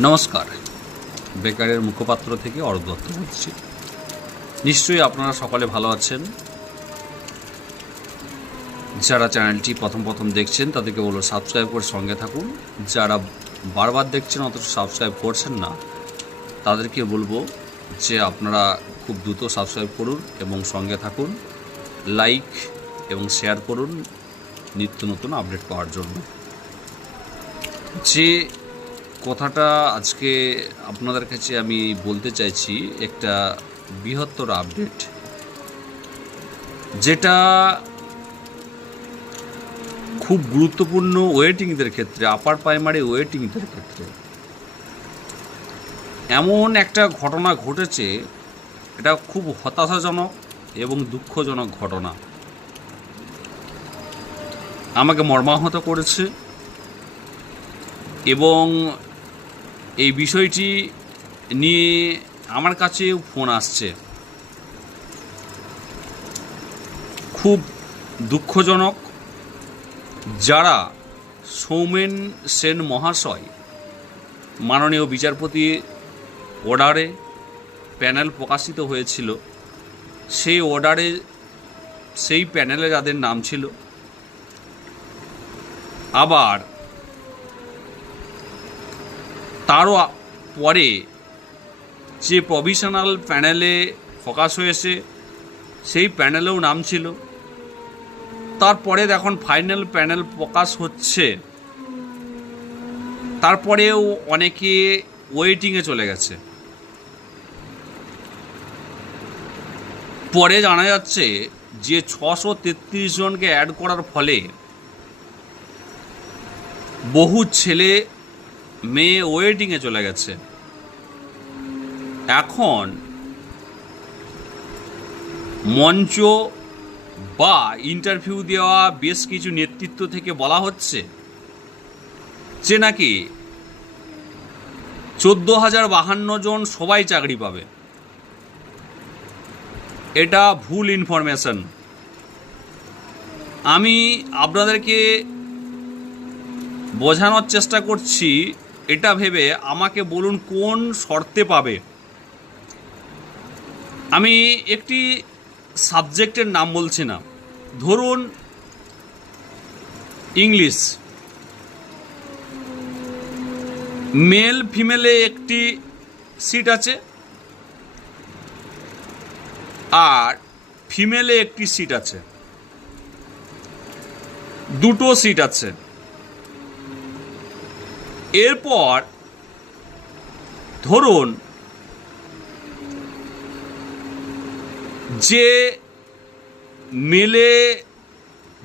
নমস্কার। বেকারের মুখপাত্র থেকে অরূপ দত্ত বলছি। নিশ্চয়ই আপনারা সকলে ভালো আছেন। যারা চ্যানেলটি প্রথম প্রথম দেখছেন, তাদেরকে বলব সাবস্ক্রাইব করে সঙ্গে থাকুন। যারা বারবার দেখছেন, অথচ সাবস্ক্রাইব করছেন না, তাদেরকে বলব যে আপনারা খুব দ্রুত সাবস্ক্রাইব করুন এবং সঙ্গে থাকুন। লাইক এবং শেয়ার করুন নিত্য নতুন আপডেট পাওয়ার জন্য। যে কথাটা আজকে আপনাদের কাছে আমি বলতে চাইছি, একটা বৃহত্তর আপডেট যেটা খুব গুরুত্বপূর্ণ ওয়েটিংদের ক্ষেত্রে আপার প্রাইমারি ওয়েটিংদের ক্ষেত্রে। এমন একটা ঘটনা ঘটেছে, এটা খুব হতাশাজনক এবং দুঃখজনক ঘটনা। আমাকে মর্মাহত করেছে এবং এই বিষয়টি নিয়ে আমার কাছেও ফোন আসছে। খুব দুঃখজনক। যারা সৌমেন সেন মহাশয় মাননীয় বিচারপতি অর্ডারে প্যানেল প্রকাশিত হয়েছিল, সেই অর্ডারে সেই প্যানেলে যাদের নাম ছিল, আবার তারও পরে যে প্রভিশনাল প্যানেলে ফোকাস হয়েছে, সেই প্যানেলেও নাম ছিল। তারপরে এখন ফাইনাল প্যানেল প্রকাশ হচ্ছে। তারপরেও অনেকে ওয়েটিংয়ে চলে গেছে। পরে জানা যাচ্ছে যে ছশো তেত্রিশ জনকে অ্যাড করার ফলে বহু ছেলে মেয়ে ওয়েটিংয়ে চলে গেছে। এখন মঞ্চ বা ইন্টারভিউ দেওয়া, বেশ কিছু নেতৃত্ব থেকে বলা হচ্ছে যে নাকি চোদ্দ হাজার বাহান্ন জন সবাই চাকরি পাবে। এটা ভুল ইনফরমেশন আমি আপনাদেরকে বোঝানোর চেষ্টা করছি এটা ভেবে আমাকে বলুন কোন শর্তে পাবে? আমি একটি সাবজেক্টের নাম বলছি না। ধরুন ইংলিশ। মেল ফিমেলে একটি সিট আছে। আর ফিমেলে একটি সিট আছে। দুটো সিট আছে। এরপর ধরুন যে মেলে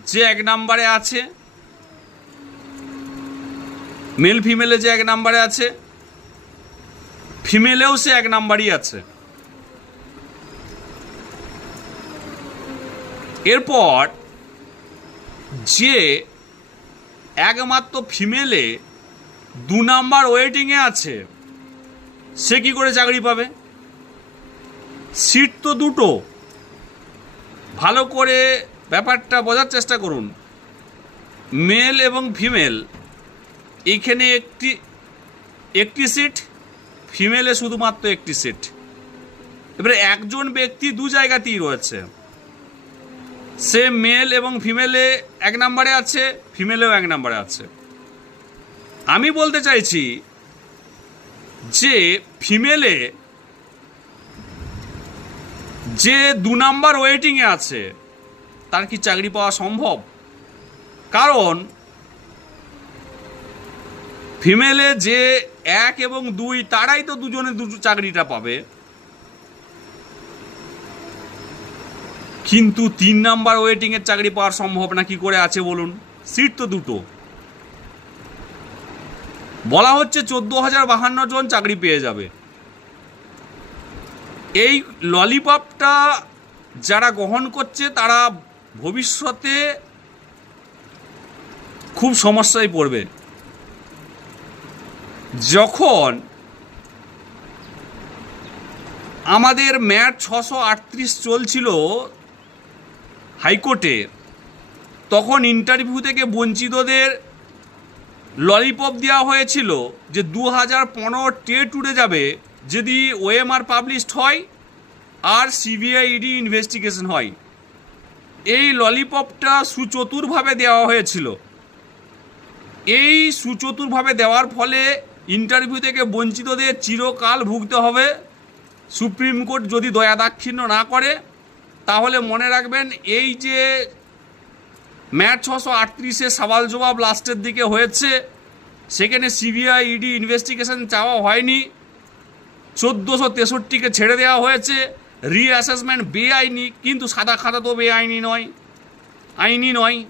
যে এক নাম্বারে আছে মেল ফিমেলে যে এক নাম্বারে আছে ফিমেলেও সে এক নাম্বারই আছে। এরপর যে একমাত্র ফিমেলে দু নাম্বার ওয়েটিংয়ে আছে। সে কি করে চাকরি পাবে? সিট তো দুটো। ভালো করে ব্যাপারটা বোঝার চেষ্টা করুন। মেল এবং ফিমেল এইখানে একটি একটি সিট ফিমেলে শুধুমাত্র একটি সিট এবারে একজন ব্যক্তি দু জায়গাতেই রয়েছে। সে মেল এবং ফিমেলে এক নম্বরে আছে ফিমেলেও এক নম্বরে আছে। আমি বলতে চাইছি যে ফিমেলে যে দু নাম্বার ওয়েটিংয়ে আছে, তার কি চাকরি পাওয়া সম্ভব? কারণ ফিমেলে যে এক এবং দুই, তারাই তো দুজনে দুটো চাকরিটা পাবে। কিন্তু তিন নাম্বার ওয়েটিংয়ের চাকরি পাওয়ার সম্ভাবনা কি করে আছে বলুন? সিট তো দুটো। বলা হচ্ছে চোদ্দ হাজার বাহান্ন জন চাকরি পেয়ে যাবে। এই ললিপপটা যারা গ্রহণ করছে, তারা ভবিষ্যতে খুব সমস্যায় পড়বে। যখন আমাদের ম্যাট ছশো আটত্রিশ চলছিল হাইকোর্টে, তখন ইন্টারভিউ থেকে বঞ্চিতদের ললিপপ দেওয়া হয়েছিল যে দু হাজার পনেরো টেট উড়ে যাবে যদি ওএমআর পাবলিশড হয় আর সিবিআই ইডি ইনভেস্টিগেশন হয়। এই ললিপপটা সুচতুরভাবে দেওয়া হয়েছিল। এই সুচতুরভাবে দেওয়ার ফলে ইন্টারভিউ থেকে বঞ্চিতদের চিরকাল ভুগতে হবে। সুপ্রিম কোর্ট যদি দয়া দাক্ষিণ্য না করে, তাহলে মনে রাখবেন এই যে ম্যাচ ছশো আটত্রিশে সওয়াল জবাব লাস্টের দিকে হয়েছে। সেখানে সিবিআই ইডি ইনভেস্টিগেশন চাওয়া হয়নি। চোদ্দোশো তেষট্টিকে ছেড়ে দেওয়া হয়েছে। রিঅ্যাসেসমেন্ট বেআইনি, কিন্তু সাদা খাতা তো বেআইনি নয়। আইনি নয়।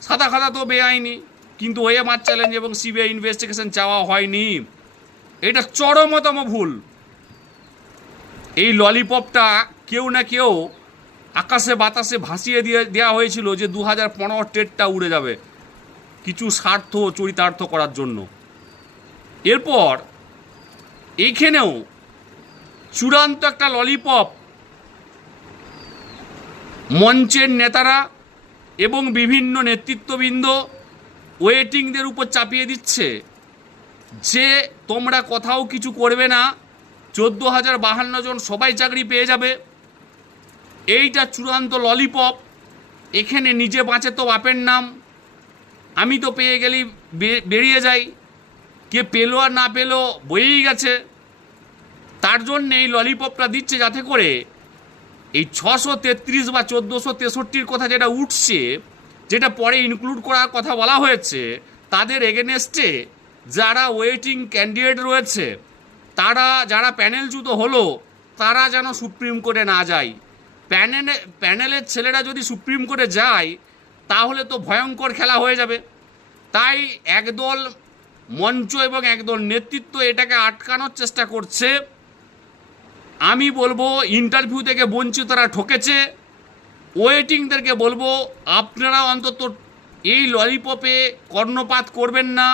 সাদা খাতা তো বেআইনি, কিন্তু ওএমআর চ্যালেঞ্জ এবং সিবিআই ইনভেস্টিগেশন চাওয়া হয়নি। এটা চরমতম ভুল। এই ললিপপটা কেউ না কেউ আকাশে বাতাসে ভাসিয়ে দিয়ে দেওয়া হয়েছিল যে দু হাজার পনেরো টেটটা উড়ে যাবে। কিছু স্বার্থ চরিতার্থ করার জন্য। এরপর এইখানেও চূড়ান্ত একটা ললিপপ মঞ্চের নেতারা এবং বিভিন্ন নেতৃত্ববৃন্দ ওয়েটিংদের উপর চাপিয়ে দিচ্ছে যে তোমরা কোথাও কিছু করবে না, চোদ্দ হাজার বাহান্ন জন সবাই চাকরি পেয়ে যাবে। এইটা চূড়ান্ত ললিপপ এখানে নিজে বাঁচে তো বাপের নাম। আমি তো পেয়ে গেলেই বে- বেরিয়ে যাই। কে পেল আর না পেল বয়েই গেছে। তার জন্য এই ললিপপটা দিচ্ছে যাতে করে এই ছশো তেত্রিশ বা চোদ্দোশো তেষট্টির কথা যেটা উঠছে, যেটা পরে ইনক্লুড করার কথা বলা হয়েছে, তাদের এগেনেস্টে যারা ওয়েটিং ক্যান্ডিডেট রয়েছে, তারা, যারা প্যানেলচ্যুত হলো, তারা যেন সুপ্রিম কোর্টে না যায়। প্যানেলে, প্যানেলের ছেলেরা যদি সুপ্রিম কোর্টে যায়, তাহলে তো ভয়ঙ্কর খেলা হয়ে যাবে। তাই একদল মঞ্চ এবং একদল নেতৃত্ব এটাকে আটকানোর চেষ্টা করছে। আমি বলব, ইন্টারভিউ থেকে বঞ্চিতরা ঠকেছে। ওয়েটিংদেরকে বলব, আপনারা অন্তত এই ললিপপে কর্ণপাত করবেন না।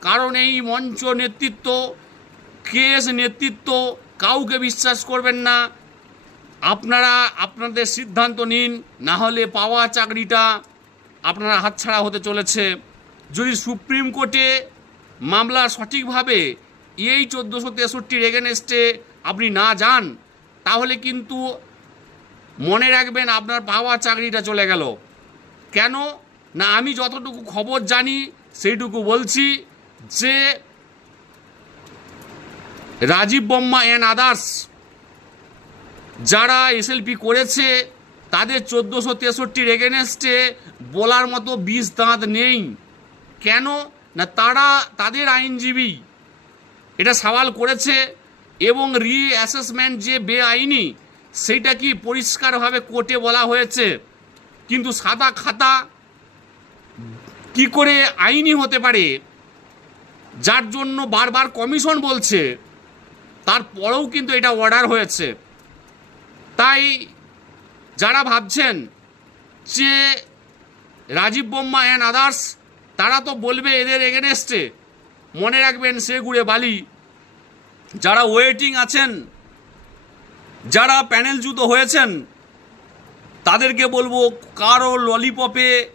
কারণ এই মঞ্চ নেতৃত্ব, কেস নেতৃত্ব, কাউকে বিশ্বাস করবেন না। আপনারা আপনাদের সিদ্ধান্ত নিন, না হলে পাওয়া চাকরিটা আপনারা হাতছাড়া হতে চলেছে। যদি সুপ্রিম কোর্টে মামলা সঠিকভাবে এই চোদ্দোশো তেষট্টির এগেনেস্টে আপনি না যান, তাহলে কিন্তু মনে রাখবেন আপনার পাওয়া চাকরিটা চলে গেল। কেন? না, আমি যতটুকু খবর জানি, সেইটুকু বলছি যে রাজীব বম্মা অ্যান্ড আদার্স যারা এসএলপি করেছে, তাদের চোদ্দোশো তেষট্টির এগেনেস্টে বলার মতো বিষ দাঁত নেই। কেন? না তারা তাদের আইনজীবী। এটা সওয়াল করেছে এবং রি অ্যাসেসমেন্ট যে বেআইনি সেইটা কি পরিষ্কারভাবে কোর্টে বলা হয়েছে? কিন্তু সাদা খাতা কি করে আইনি হতে পারে? যার জন্য বারবার কমিশন বলছে, তারপরেও কিন্তু এটা অর্ডার হয়েছে। তাই যারা ভাবছেন যে রাজীব বোম্মা অ্যান্ড আদার্স তারা তো বলবে এদের এগেনেস্টে মনে রাখবেন সে গুড়ে বালি। যারা ওয়েটিং আছেন, যারা প্যানেল প্যানেলচ্যুত হয়েছেন, তাদেরকে বলব কারও ললিপপে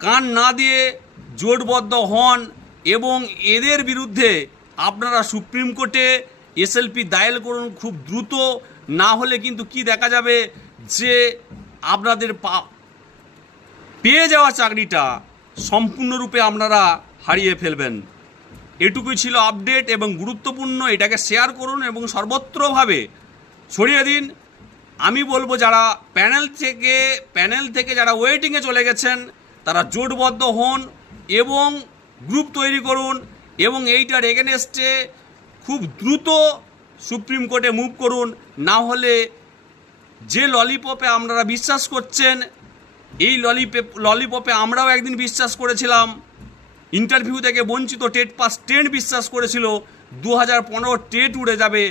কান না দিয়ে জোটবদ্ধ হন এবং এদের বিরুদ্ধে আপনারা সুপ্রিম কোর্টে এসএলপি দায়ের করুন খুব দ্রুত না হলে কিন্তু কি দেখা যাবে যে আপনাদের পা পেয়ে যাওয়া চাকরিটা সম্পূর্ণরূপে আপনারা হারিয়ে ফেলবেন। এটুকুই ছিল আপডেট এবং গুরুত্বপূর্ণ, এটাকে শেয়ার করুন এবং সর্বত্রভাবে ছড়িয়ে দিন। আমি বলব যারা প্যানেল থেকে প্যানেল থেকে যারা ওয়েটিংয়ে চলে গেছেন, তারা জোটবদ্ধ হন এবং গ্রুপ তৈরি করুন এবং এইটার এগেনেস্টে খুব দ্রুত সুপ্রিম কোর্টে মুভ করুন, না হলে যে ললিপপে আপনারা বিশ্বাস করছেন, এই ললিপপ ললিপপে আমরাও একদিন বিশ্বাস করেছিলাম। ইন্টারভিউ থেকে বঞ্চিত টেট পাস টেন বিশ্বাস করেছিল দু হাজার পনেরো টেট উড়ে যাবে,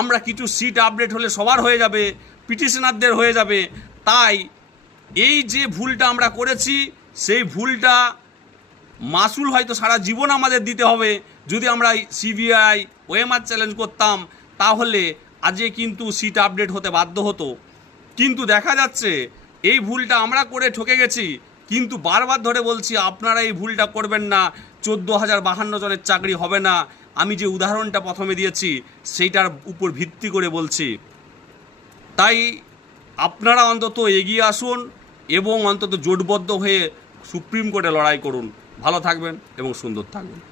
আমরা কিছু সিট আপডেট হলে সবার হয়ে যাবে, পিটিশনারদের হয়ে যাবে। তাই এই যে ভুলটা আমরা করেছি, সেই ভুলটা মাসুল হয়তো সারা জীবন আমাদের দিতে হবে। যদি আমরা সিবিআই, ওএমআর চ্যালেঞ্জ করতাম তাহলে আজকে কিন্তু সিট আপডেট হতে বাধ্য হতো। কিন্তু দেখা যাচ্ছে, এই ভুলটা আমরা করে ঠকে গেছি। কিন্তু বারবার ধরে বলছি, আপনারা এই ভুলটা করবেন না, চোদ্দ হাজার বাহান্ন জনের চাকরি হবে না। আমি যে উদাহরণটা প্রথমে দিয়েছি, সেইটার উপর ভিত্তি করে বলছি। তাই আপনারা অন্তত এগিয়ে আসুন এবং অন্তত জোটবদ্ধ হয়ে সুপ্রিম কোর্টে লড়াই করুন। ভালো থাকবেন এবং সুন্দর থাকবেন।